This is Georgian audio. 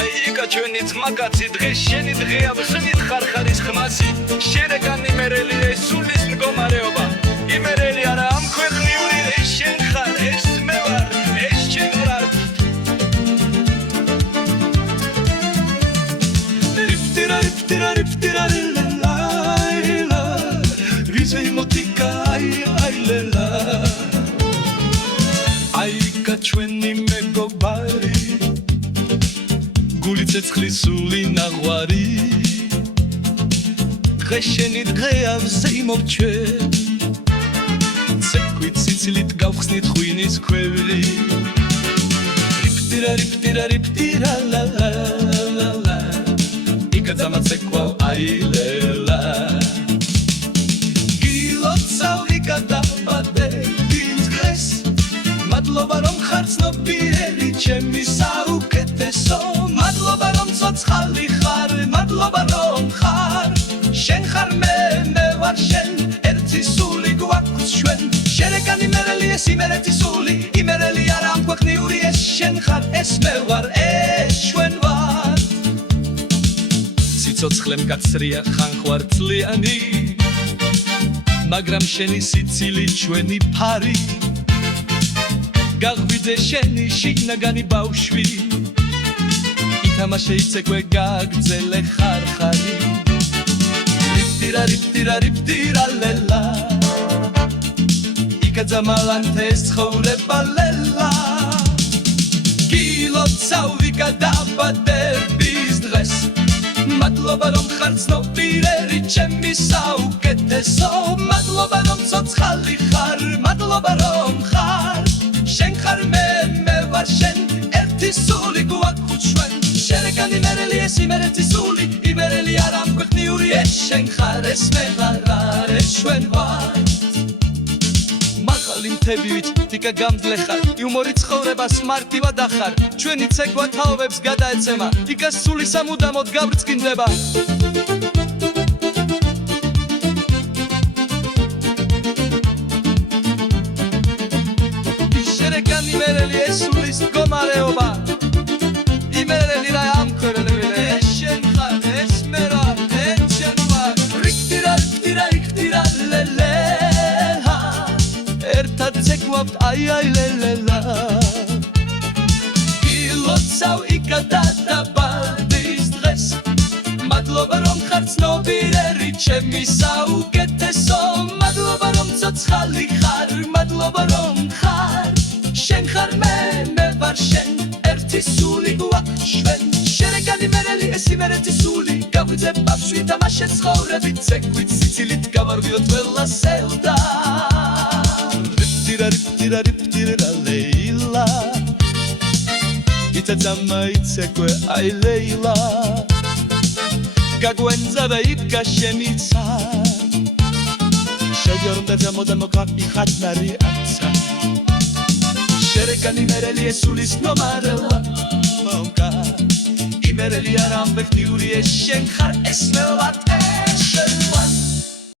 აიკა ჩვენი ძმაკაცი დღეს შენი დღეა ხმით ხარხარის ხმასი შერეგანი მერელი სულის მდგომარეობა იმერელი არა ამ ქვეყნიური ეს შენ ხარ ეს მე ვარ ეს შენ ვარ რიფტირა ლაილა ვიზე მოტიკა აილელა აიკა ჩვენი მეგობარი გული ცეცხლის სული ნაღვარი დღეს შენი დღეა ვზეიმობ ჩვენ ცეკვით სიცილით გავხსნით ღვინის ქვევრი რიფტირა ლა იკაძამა ცეკვა აილელა გილოცავ იკადაბადებით დღეს მადლობა რომ ხარ ცნობიერი ჩემი საუკეთესო მადლობა რომ ცოცხალი ხარ მადლობა რომ ხარ შენ ხარ მე ვარ შენ ერთი სული გვაქვს ჩვენ შერეგანი მერელი ეს იმერეთი სული იმერელი არა ამ ქვეყნიური ეს შენ ხარ ეს მე ვარ ეს ჩვენ ვარ ცოცხლე მკაცრია ხან ხვარწლიანი მაგრამ შენი სიცილი ჩვენი ფარი გაღვიძე შენი შინაგანი ბავშვი ითამაშე იცეკვე გაგძელე ხარხარი რიფტირა ლელა იკაძამალანთეს ცხოვრება ლელა გილოცავ ვიკადაბადების დღეს მადლობა რომ ხარ ცნობიერი ჩემი საუკეთესო მადლობა რომ ცოცხალი ხარ მადლობა რომ ხარ შენ ხარ მე ვარ შენ ერთი სული გვაქვს ჩვენ შერეგანი მერელი ეს იმერეთი სული იმერელი არა ამ ქვეყნიური ეს შენ ხარ ეს მე ვარ ეს ჩვენ ვარ მაღალი მთებივით თიკა გამძლე ხარ იუმორი ცხოვრებას მარტივად ახარ ჩვენი ცეკვა თაობებს გადაეცემა იკა სული სამუდამოდ გაბრწყინდება შერეგანი მერელი ეს სულის მდგომარეობა იმერელი რა ამ ქვეყნიური ეს შენ ხარ ეს მე ვარ ეს შენ ვარ რიფტირა ლელე ერთად ცეკვავთ აილელა გილოცავ იკადაბადების დღეს მადლობა რომ ხარ ცნობიერი ჩემი საუკეთესო მადლობა რომ ცოცხალი ხარ მადლობა რომ ხარ შენ ხარ მე ვარ შენ ერთი სული გვაქვს ჩვენ შერეგანი მერელი ეს იმერეთი სული გაგვიძე ბავშვი თამაშე ცხოვრებით ცეკვით სიცილით გავარღვიოთ ყველა სევდა რიფტირა ლეილა იცაძამა იცეკვე აილელა გაგვენძავა იკა შემიცა შეჯორომ დაძამოდა მოკაკი ხატნარი აცა შერეგანი მერელი ეს სულის მდგომარეობა მომკა იმერელი არა ამ ქვეყნიური ეს შენ ხარ ეს მე ვარ ეს შენ ვარ